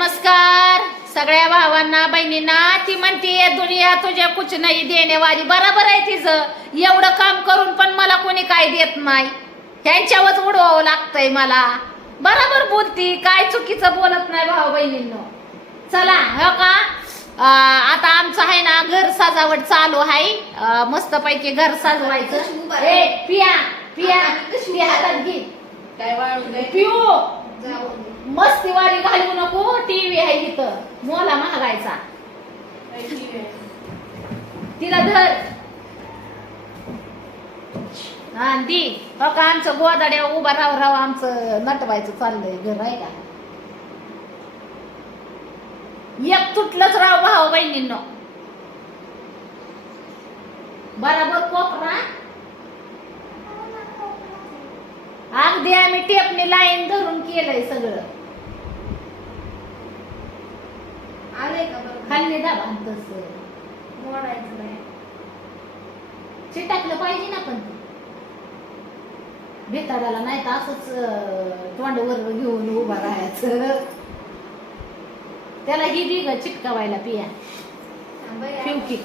नमस्कार. सगळ्या भावांना बहिणींना ती म्हणते दुनिया तुझ्या कुछ नाही देणेवाली बरोबर आहे तिचं. एवढं काम करून पण मला कोणी काय देत नाही. ह्यांच्यावरच उडवावं लागतंय मला. बरोबर बोलती. काय चुकीचं बोलत नाही भाऊ बहिणींनो. चला हो का? अं, आता आमचं आहे ना घर सजावट चालू आहे. अं, मस्तपैकी घर सजवायचं. पिया पिया. पिया हातात घे. काय पिऊ. जाऊ मस्तीवारी घालू नको टीव्ही आहे इथं. मोला महागायचा. तिला धर. दी हो का आमचं गोदाड्या उभा राव राहू आमचं नटवायचं चाललंय घर आहे का? एक तुटलंच राव भाऊ बहिणींनो. बराबर कोपरा अगदी आम्ही टेपने लाईन धरून केलंय सगळं. आले का बरं? खाल्ली दाबा तसं. मोडायचं नाही. चिटाकलं पाहिजे ना पण. ते भेटाडाला नाही तर असंच तोंडवर घेऊन उभा राहायचं. त्याला ही दि ग चिटकावायला पिया. पिवकी.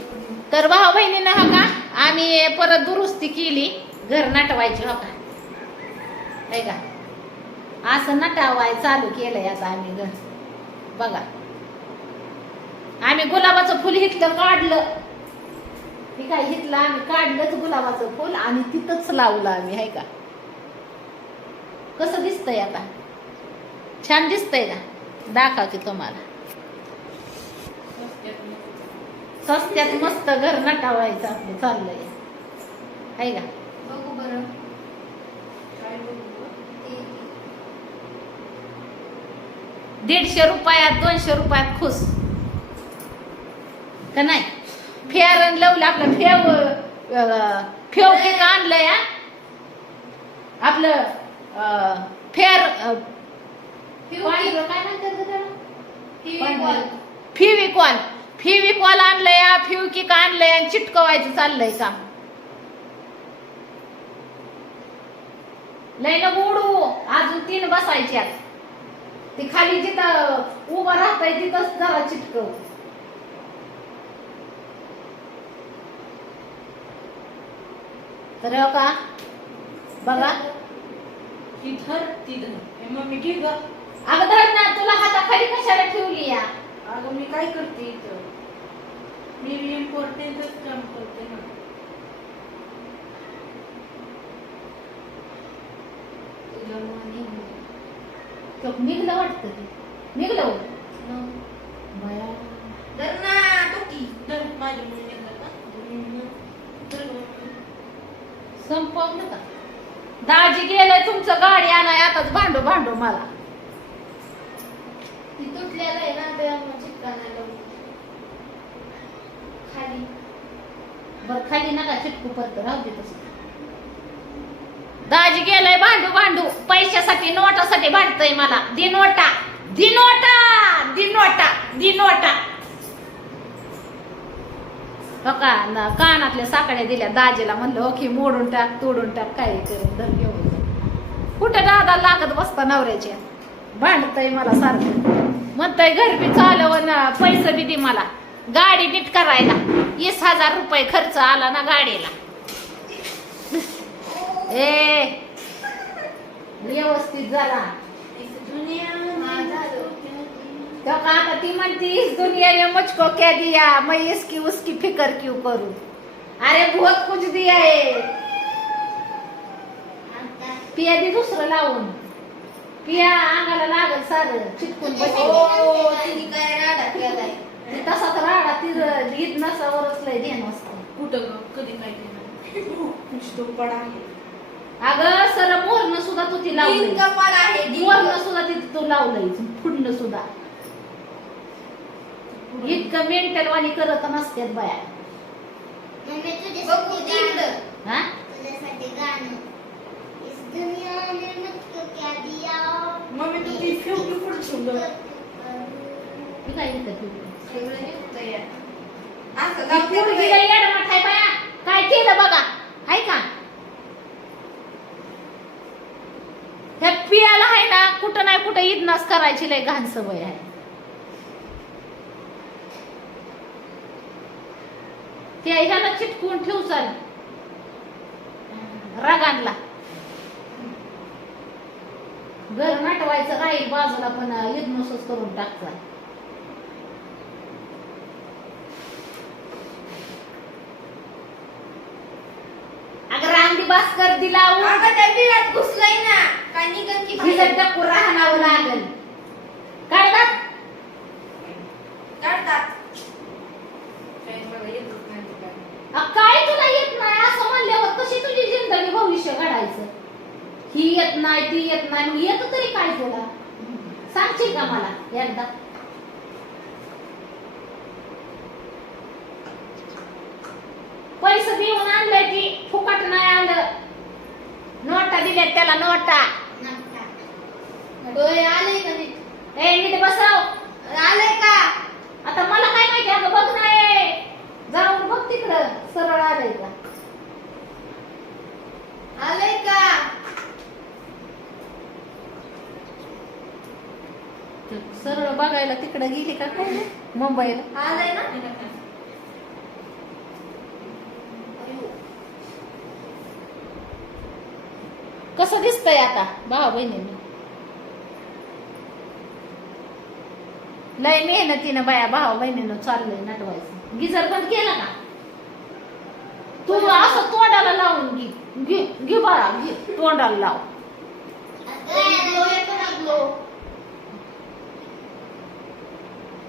तर भाऊ बहिणीनं हा का आम्ही परत दुरुस्ती केली. घर नटवायची हो का? आहे का असं नटावाय चालू केलंय आता आम्ही घर बघा. आम्ही गुलाबाचं फुल हिथलं काढलं. ठीक काय हिथलं आम्ही काढलंच गुलाबाचं फुल आणि तिथंच लावलं आम्ही आहे का? कसं दिसतंय आता? छान दिसतंय का दाखव की तुम्हाला. सस्त्यात मस्त घर नटावायचं आपलं चाललंय. आहे का बघू बरं काय बघू दीडशे रुपयात दोनशे रुपयात खुश. का नाही? फेअर आणि लवलं आपलं फेव फेव केक आणलंय हा. आपलं फेअर पांढरं काय म्हणतात गं त्याला? फिविकॉल फिविकॉल आणलंय आणलंय आणि चिटकवायचं चाललंय काम लय नको उडू. अजून तीन बसायच्यात ती खाली जिथं उभं राहतंय तिथंच जरा चिटकव. तर हो का? बघा. ही धर ती धर. हे मम्मी घे ग. अगं धर ना तुला हाताखाली कशाला ठेवली या? अगं मी काय करते इथं? मी इम्पॉर्टंटच काम करते ना. तुझ्या मनाने तो निघलं वाटतं ते. निघलं हो. बया. धर ना टोकी धर माझी मुलगी धर ना धर. संपवलं का दाजी गेलंय तुमचं गाडी आणाय आताच भांडू भांडू मला. ती तुटलेलं आहे ना ते चिटका नाही लावून. खाली. बर खाली नका चिटकू परत राहू दे तसं. दाजी गेलंय भांडू भांडू. पैशासाठी नोटासाठी भांडतय मला. दिनोटा दिनोटा दिनोटा दिनोटा. हो का? न- कानातल्या साकड्या दिल्या. दाजीला म्हणलं हो ओके मोडून टाक तोडून टाक काय करून धर घेऊन हो. कुठं दादा लागत बसता नवऱ्याच्या भांडतय मला सारखं. म्हणतय घर बी चालव ना पैसे बी दे मला. गाडी नीट करायला. वीस हजार रुपये खर्च आला ना गाडीला. ए. व्यवस्थित जरा. दुनिया में तो का आता ती म्हणती इस दुनिया ने मुझको क्या दिया? मैं इसकी उसकी फिक्र क्यों करूं? अरे बहुत कुछ दिया है. पिया दी दुसरं लावून. पिया अंगाला लागल सार चिटकून बसेल. ओ तिने काय राडा केलाय? ती तसाच राडा ती गीत नसावरच लय ध्यान असतं. कुठं कधी काय केलं पडा अगं सर मोरनं सुद्धा तू ती तीन कपाळ आहे तीन मोरनं सुद्धा ती तू लावलंय फुडणं सुद्धा. इतकं मेंटल वाणी करत नसतात बाया. मम्मी बघू तुझ्यासाठी तिकडं गाणं हा? तुझ्यासाठी गाणं. इस दुनिया ने मुझको क्या दिया? मम्मी तू ती फेवली पुढे ठेवलं मी काय इथं ठेवलं? सगळं निघतं या. असं ती गावठी पोरगीला बाई. येडमट आहे बाया. काय केलं बघा? हाय का? त्या पियाला आहे ना कुठं नाही कुठं इदनास करायची लय घाण सवय आहे. ते ह्याला चिटकून ठेवचाल रागांला घर नाटवायचं राहील बाजूला पण इदनसच करून टाकतात अगं रांगी भास्कर दिला घुसलाय ना. काय की? भिजत टाकून राहणावं लागल. काढतात काढतात तुला येत नाही? असं म्हणल्यावर कशी तुझी जिंदगी भविष्य घडायचं? ही येत नाही ती येत नाही मग येत तरी काय तुला? सांगशील का मला एकदा? पैसे देऊन आणलंय ती फुकट नाही आणलं नोटा दिल्यात त्याला नोटा. डोळे आले का नीट ए नीट बसव. आले का? आता मला काय माहिती? अगं बघ नाही जाऊन बघ तिकडं. सरळ आलंय का? आले का? ते सरळ बघायला तिकडे गेली का काय? मुंबईला. आलंय ना? कसं दिसतंय आता? भाऊ बहिणींनी. लय मेहनतीनं बाया भाऊ बहिणीनं चाललंय नटवायचं. गिजर बंद केला का? तू असं तोंडाला लावून घे. घे बाळा घे. तोंडाला लाव.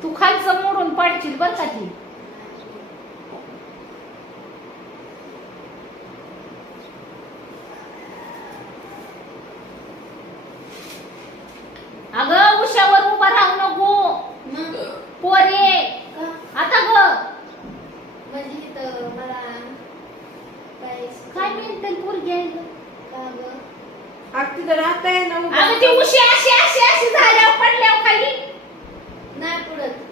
तू खालचं मोडून पाडशील बरं का ती अगं उशावर उभा राहू नको मग पोरे का? आता ग म्हणजे इथं मला काय काय म्हणते पोरगी आहे ग? का गं? अगदी तर आता आहे ना उभं. अगं ती उशी अशी अशी अशी झाल्यावर पडल्यावर खाली. नाही पुढत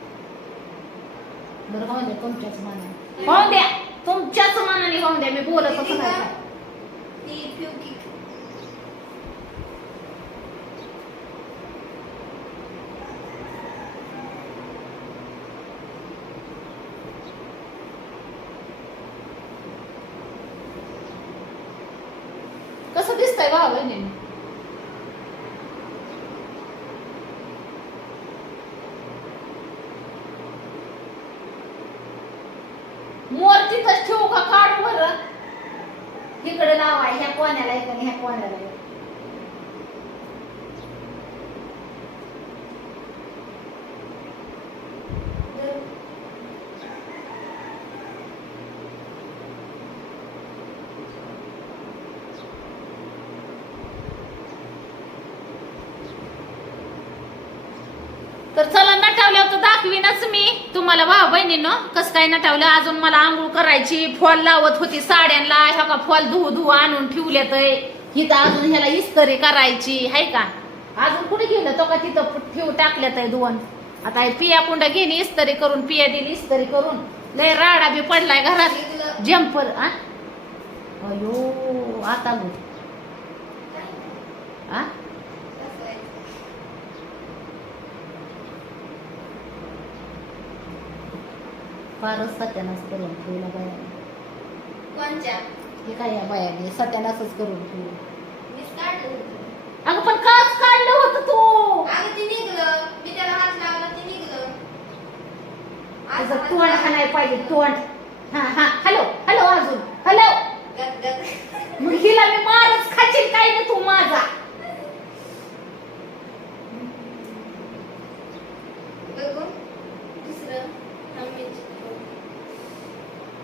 बरं होऊन द्या तुमच्याच मनाने. होऊन द्या तुमच्याच मनाने होऊन द्या मी बोलतच किती नाही का? काय. ती फ्युकी कसं दिसतंय बहिणींनी मोर तिथंच ठेवू का काढू बरं इकडे लावाय ह्या कोण्याला एक आणि ह्या कोण्याला एक. तर चला नटावल्यावर तर दाखवीनच मी. तुम्हाला भाऊ बहिणीनं कसं काय नटावलं अजून मला आंघोळ करायची फॉल लावत होती साड्यांना ह्या का फॉल धुवू धुवू आणून ठेवल्यात इथं अजून ह्याला इस्त्री करायची हाय का? अजून कुठे गेलं? तो का तिथं ठेवू टाकल्यात आहे दोन. आता पिया कुंड घेणे इस्त्री करून पिया दिली इस्त्री करून. लय राडा बी पडलाय घरात. जम्पर आ? अयो आता बघ. आ? फारच सत्यानाश करून ठेवला कोणच्या? हे काय या बायाने सत्यानाशच करून ठेवलं. मीच काढलं होतं. अगं पण काच काढलं होतं तू. अगं ते निघलं. मी त्याला हात लावला ते निघलं. आज तुझं हात तोंड लावला. हाणाय पाहिजे तोंड. हा हा. हॅलो हॅलो अजून. हॅलो. गत. मग हिला मी मारच खाशील काय ना तू माझा बघू दुसरं हा मीच.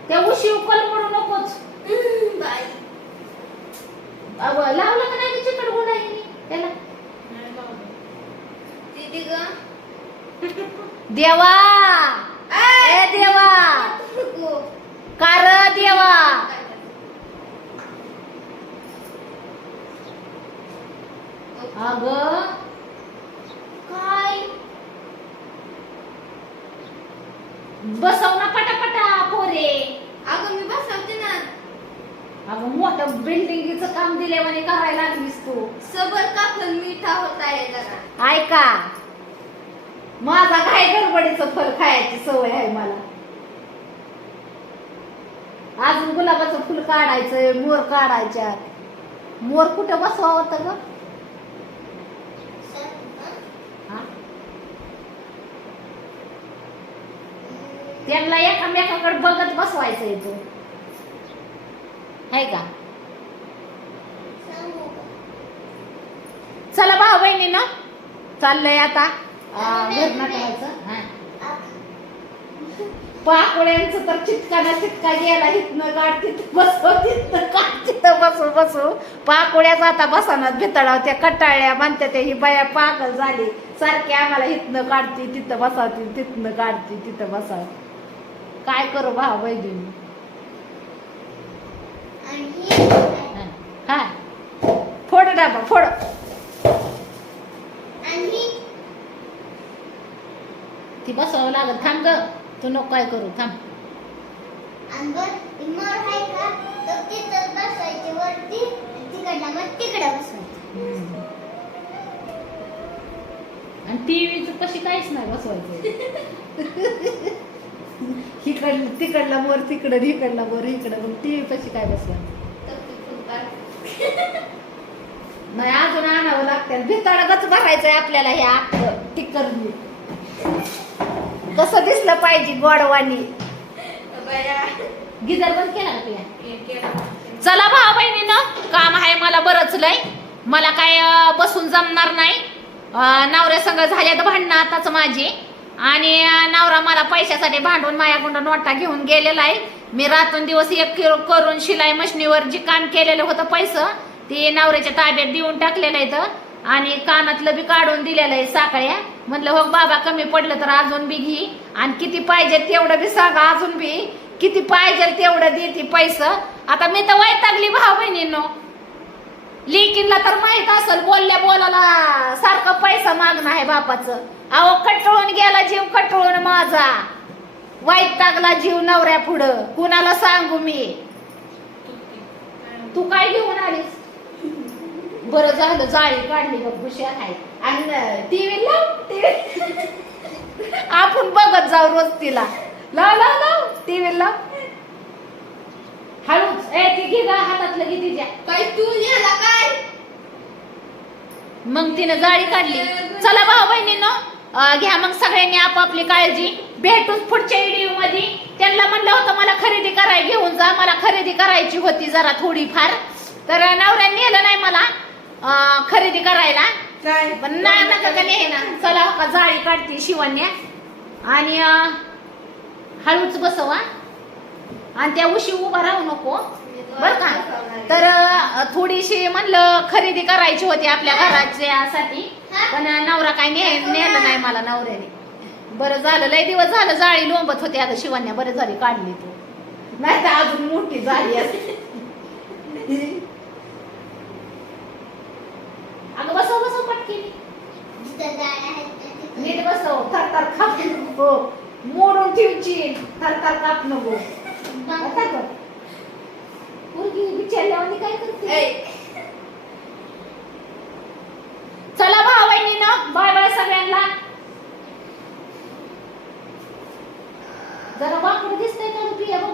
त्या उशी उकल पडू नकोच हम्म, बाई अगं, लावलं का नाही चिकट गुंडाईने त्याला दीदी ग देवा! ए देवा. कार देवा! अग काय? बसव ना पटापटा पोरे. अगं मी बसवते ना. अगं मोठं बिल्डिंगचं काम दिल्यावाने करायला लागलीस तू. सबर कापल मिठा होत आहे जरा. ऐका. माझा काय गडबडीचं फळ खायची सवय आहे मला? अजून गुलाबाचं फुल काढायचंय मोर काढायच्या. मोर कुठं बसवा होतं ग? त्यांना एकामेकाकडे बघत बसवायचंय तो. आहे का? चला भाऊ बहिणी ना चाललंय आता. अं, घरनं करायचं हा. पाकोळ्यांचं तर चिटका ना चिटका गेला हिथनं गाठ तिथं बसव तिथनं काढ तिथं बसू बसू पाकोळ्याच आता बसवणार भितळाव त्या कटाळ्या म्हणते त्या ही बाया पागल झाली. सारखी आम्हाला हिथनं काढते तिथं बसावती तिथनं काढते तिथं बसाव काय करू भाऊ बहिणी हा. फोड डाबा फोड आणि ती बसावं लागत थांब ग. तू नको काय करू. थांब. आणि टीव्हीच कशी काहीच नाही बसवायचं. इकडलं तिकडला वर तिकडं इकडला वर इकडं. मग टीव्ही कशी काय बसवायचं? नाही अजून आणावं लागतं भितळगच भरायचंय आपल्याला हे आपलं टिक्करनी कसं दिसलं पाहिजे गोडवानी. बया. गिजर बंद केला केलं. चला भाऊ बहिणीनं काम आहे मला बरंच लय. मला काय बसून जमणार नाही. नवऱ्या संग झाल्यात भांडणं आताच माझी. आणि नवरा मला पैशासाठी भांडून माझ्याकडून नोटा घेऊन गेलेला आहे. मी रातून दिवस एक किलो करून शिलाई मशनीवर जे काम केलेलं होतं पैसं ते नवऱ्याच्या ताब्यात देऊन टाकलेलं आहे आणि कानातलं बी काढून दिलेलं आहे साकळ्या म्हटलं हो बाबा कमी पडलं तर अजून बी घे. आणि किती पाहिजे तेवढं बी सांगा अजून बी. किती पाहिजे तेवढं देते पैसं. आता मी तर वैतागली भाऊ बहिणींनो. लेकिनला तर माहीत असेल बोलल्या बोलाला सारखं पैसा मागणं आहे बापाचं. अहो कटळून गेला जीव कटळून माझा. वैतागला जीव नवऱ्या पुढं. कुणाला सांगू मी? तू काय घेऊन आलीस? बरं झालं जाळी काढली बघ हुशार आहे. आणि टीव्ही लाव टीव्ही आपण बघत जाऊ रोज तिला. लाव लाव लाव टीव्ही लाव. हळूच. ए ती घे गा हातातलं घे तिच्या. काय तू नेला काय? मग तिनं जाळी काढली. चला भाऊ बहिणीनो घ्या मग सगळ्यांनी आपापली काळजी. भेटून पुढच्या व्हिडिओमध्ये त्यांना म्हणलं होतं मला खरेदी करायला घेऊन जा. मला खरेदी करायची होती जरा थोडीफार. तर नवऱ्याने नेलं नाही मला. खरेदी करायला. काय? पण नाही नका का नाही ना चला का जाळी काढते शिवण्या. आणि हळूच बसवा. आणि त्या उशी उभा राहू नको. बर का? तर थोडीशी म्हणलं खरेदी करायची होती आपल्या घराच्यासाठी. पण नवरा काय नेलं नाही मला नवऱ्याने. बरं झालं लय दिवस झालं जाळी लोंबत होती. आता शिवण्या बरं झाली काढली तू. नाही तर अजून मोठी झाली असती. अगं बसव बसव पटकी ना. नीट बसव. थरथर काप नको. मोडून ठेवची. थरथर काप नको. आता कर मुलगी विचारल्यावर काय करते? ए, चला भाऊ बहिणीनं बाय बाय सगळ्यांना. जरा वाकडं दिसतंय का रुपिया बघ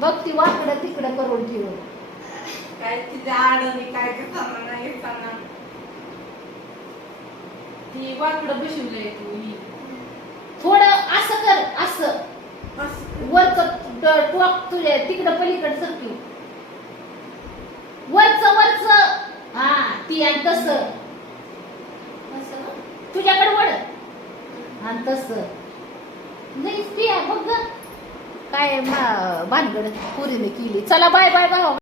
बघ ती वाकडं तिकडं करून ठेव काय तिच्या आडणी काय करताना नाही करताना ती वाकडं बसवलंय तू ही. थोडं असं कर असं. असं. वरच टोक तुझ्या तिकडं पलीकडे सरकी. वरच वरच. हा ती आणि तस. असं ना? तुझ्याकडे वड आणि तस. नाही ती आहे, बघ गं. काय मा- भानगड पुरीने केली. चला बाय बाय भाऊ